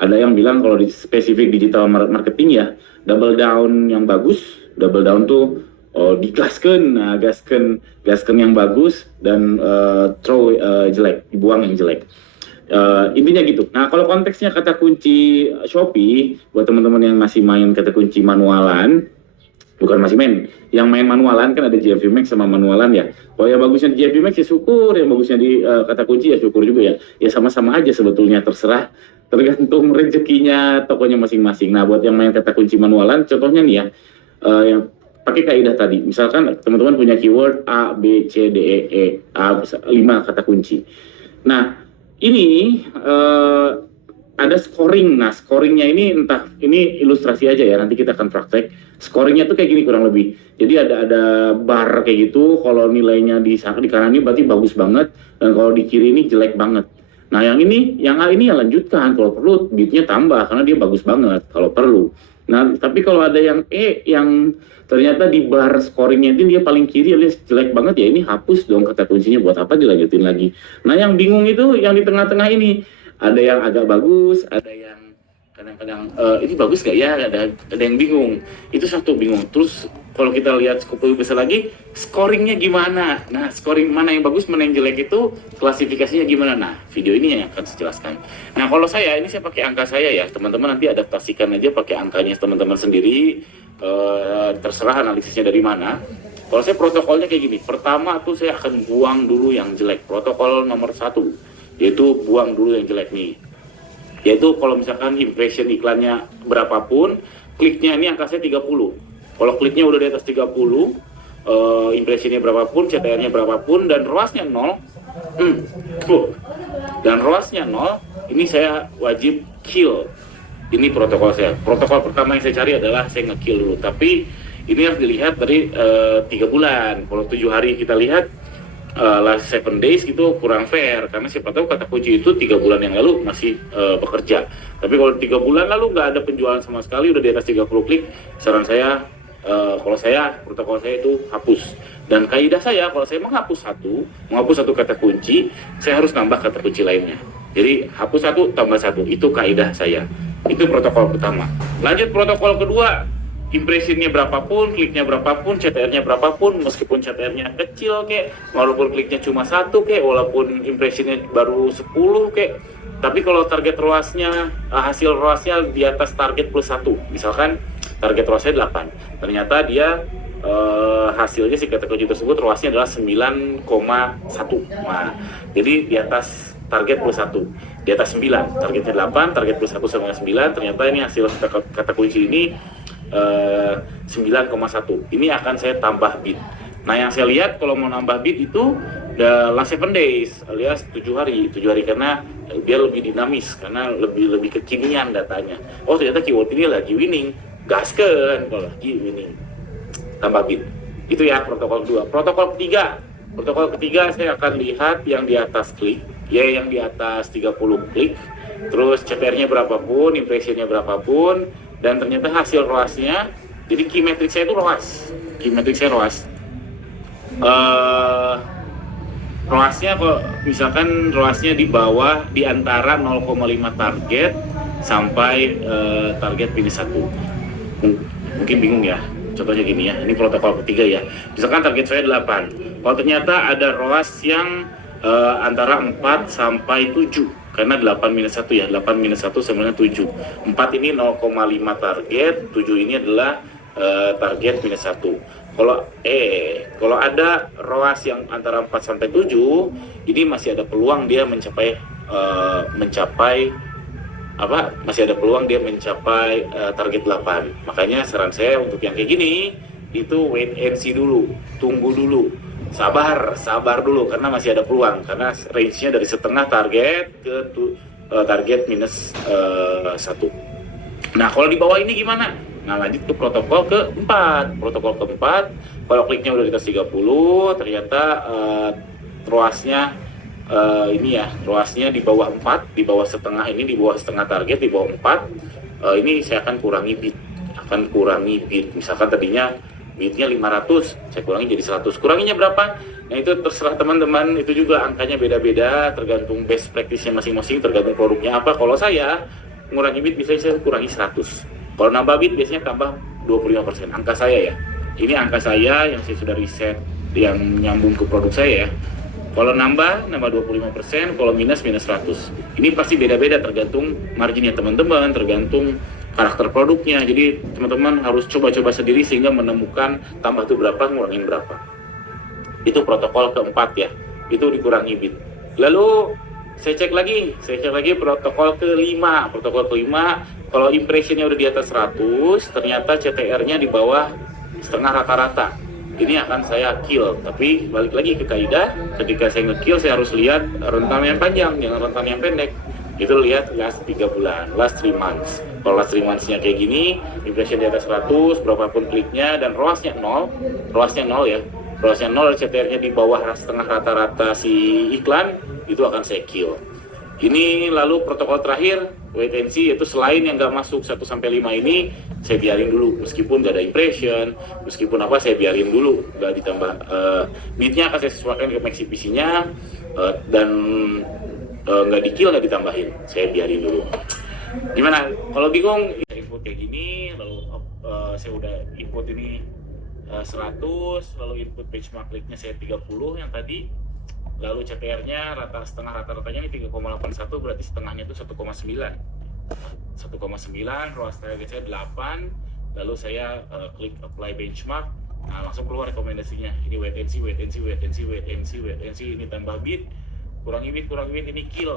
Ada yang bilang kalau di spesifik digital marketing ya, double down yang bagus, double down tuh digaskan, nah gaskan yang bagus dan throw jelek, dibuang yang jelek. Intinya gitu. Nah, kalau konteksnya kata kunci Shopee, buat teman-teman yang masih main kata kunci manualan, bukan masih main, yang main manualan kan ada GFV Max sama manualan ya. Kalau yang bagusnya di GFV Max ya syukur, yang bagusnya di kata kunci ya syukur juga ya. Ya sama-sama aja sebetulnya, terserah, tergantung rezekinya tokonya masing-masing. Nah, buat yang main kata kunci manualan, contohnya nih ya, yang pakai kaidah tadi. Misalkan teman-teman punya keyword A, B, C, D, E, A, 5 kata kunci. Nah, ini ada scoring. Nah, scoringnya ini entah ini ilustrasi aja ya. Nanti kita akan praktek. Scoringnya tuh kayak gini kurang lebih. Jadi ada bar kayak gitu. Kalau nilainya di kanan ini berarti bagus banget, dan kalau di kiri ini jelek banget. Nah, yang A ini ya lanjutkan. Kalau perlu bitnya tambah karena dia bagus banget kalau perlu. Nah, tapi kalau ada yang E yang ternyata di bar scoringnya itu dia paling kiri, dia jelek banget, ya ini hapus dong kata kuncinya, buat apa dilanjutin lagi. Nah, yang bingung itu yang di tengah-tengah ini, ada yang agak bagus, ada yang kadang-kadang ini bagus gak ya, ada yang bingung. Itu satu bingung. Terus kalau kita lihat skop lebih besar lagi, scoringnya gimana. Nah, scoring mana yang bagus, mana yang jelek itu klasifikasinya gimana. Nah, video ini yang akan saya jelaskan. Nah, kalau ini saya pakai angka saya ya, teman-teman nanti adaptasikan aja pakai angkanya teman-teman sendiri, terserah analisisnya dari mana. Kalau saya protokolnya kayak gini, pertama tuh saya akan buang dulu yang jelek. Protokol nomor 1, yaitu buang dulu yang jelek nih. Yaitu kalau misalkan impression iklannya berapapun, kliknya ini angka saya 30. Kalau kliknya udah di atas 30, impressionnya berapapun, CTR-nya berapapun, dan ROAS-nya 0, dan ROAS-nya 0, ini saya wajib kill. Ini protokol saya. Protokol pertama yang saya cari adalah saya nge-kill dulu. Tapi ini harus dilihat dari 3 bulan. Kalau 7 hari kita lihat, last 7 days gitu kurang fair, karena siapa tahu kata kunci itu 3 bulan yang lalu masih bekerja. Tapi kalau 3 bulan lalu nggak ada penjualan sama sekali, udah di atas 30 klik, saran saya, kalau saya, protokol saya itu hapus. Dan kaidah saya, kalau saya menghapus satu kata kunci, saya harus nambah kata kunci lainnya. Jadi hapus 1 tambah 1, itu kaidah saya. Itu protokol pertama. Lanjut protokol kedua, impressionnya berapapun, kliknya berapapun, CTR-nya berapapun, meskipun CTR-nya kecil kek, walaupun kliknya cuma 1 kek, walaupun impressionnya baru 10 kek, tapi kalau target ROAS-nya, hasil ROAS-nya di atas target plus 1, misalkan target ROAS-nya 8, ternyata dia hasilnya si kata kunci tersebut ROAS-nya adalah 9,1. Nah, jadi di atas target plus 1, di atas 9, targetnya 8, target plus 1 sama 9, ternyata ini hasil kata kunci ini 9,1. Ini akan saya tambah bit. Nah, yang saya lihat kalau mau nambah bit itu last 7 days alias 7 hari karena dia lebih dinamis, karena lebih kekinian datanya. Oh, ternyata keyword ini lagi winning, gaskeun kalau lagi winning, tambah bit. Itu ya protokol 2. Protokol ketiga saya akan lihat yang di atas klik, ya yang di atas 30 klik, terus CTR-nya berapapun, impression-nya berapapun, dan ternyata hasil ROAS-nya, jadi key metric saya itu ROAS. ROAS-nya kok misalkan ROAS-nya di bawah, di antara 0,5 target sampai target minus 1. Mungkin bingung ya. Contohnya gini ya, ini protokol ketiga ya. Misalkan target saya 8. Kalau ternyata ada ROAS yang antara 4 sampai 7, karena 8 minus 1 ya, 8 minus 1 sebenarnya 7. 4 ini 0,5 target, 7 ini adalah target minus 1. Kalau ada ROAS yang antara 4 sampai 7, ini masih ada peluang dia mencapai target 8. Makanya saran saya untuk yang kayak gini itu wait and see dulu, tunggu dulu, sabar dulu, karena masih ada peluang, karena range-nya dari setengah target ke target minus 1. Nah, kalau di bawah ini gimana? Nah, lanjut ke protokol keempat. Kalau kliknya udah di atas 30, ternyata ROAS-nya ROAS-nya di bawah 4, di bawah setengah target, di bawah 4, ini saya akan kurangi bit. Misalkan tadinya bitnya 500, saya kurangi jadi 100. Kuranginya berapa? Nah, itu terserah teman-teman, itu juga angkanya beda-beda, tergantung best practice-nya masing-masing, tergantung forumnya apa. Kalau saya ngurangi bit biasanya saya kurangi 100. Kalau nambah bit biasanya tambah 25%. Angka saya ya. Ini angka saya yang saya sudah riset yang nyambung ke produk saya ya. Kalau nambah 25%, kalau minus 100. Ini pasti beda-beda tergantung marginnya teman-teman, tergantung karakter produknya. Jadi teman-teman harus coba-coba sendiri sehingga menemukan tambah itu berapa, ngurangin berapa. Itu protokol keempat ya. Itu dikurangi bit. Lalu saya cek lagi protokol kelima. Protokol kelima, kalau impressionnya udah di atas 100, ternyata CTR-nya di bawah setengah rata-rata. Ini akan saya kill, tapi balik lagi ke kaidah, ketika saya nge-kill saya harus lihat rentan yang panjang, jangan rentan yang pendek. Itu lihat last 3 bulan, last 3 months. Kalau last 3 months-nya kayak gini, impression di atas 100, berapapun kliknya, dan ROAS-nya 0 ya, ROAS-nya 0, CTR-nya di bawah setengah rata-rata si iklan, itu akan saya kill. Ini lalu protokol terakhir, wait and see, yaitu selain yang nggak masuk 1-5 ini, saya biarin dulu, meskipun nggak ada impression, meskipun apa, saya biarin dulu, nggak ditambah. Bitnya akan saya sesuaikan ke max CPC-nya, dan nggak di-kill, nggak ditambahin, saya biarin dulu. Gimana? Kalau bingung, ya input kayak gini, lalu saya udah input ini 100, lalu input benchmark kliknya saya 30 yang tadi, lalu CTR-nya rata-ratanya ini 3,81, berarti setengahnya itu 1,9, ROAS target saya 8, lalu saya klik apply benchmark, nah langsung keluar rekomendasinya. Ini wait and see, ini tambah bit, kurangi bit, ini kill.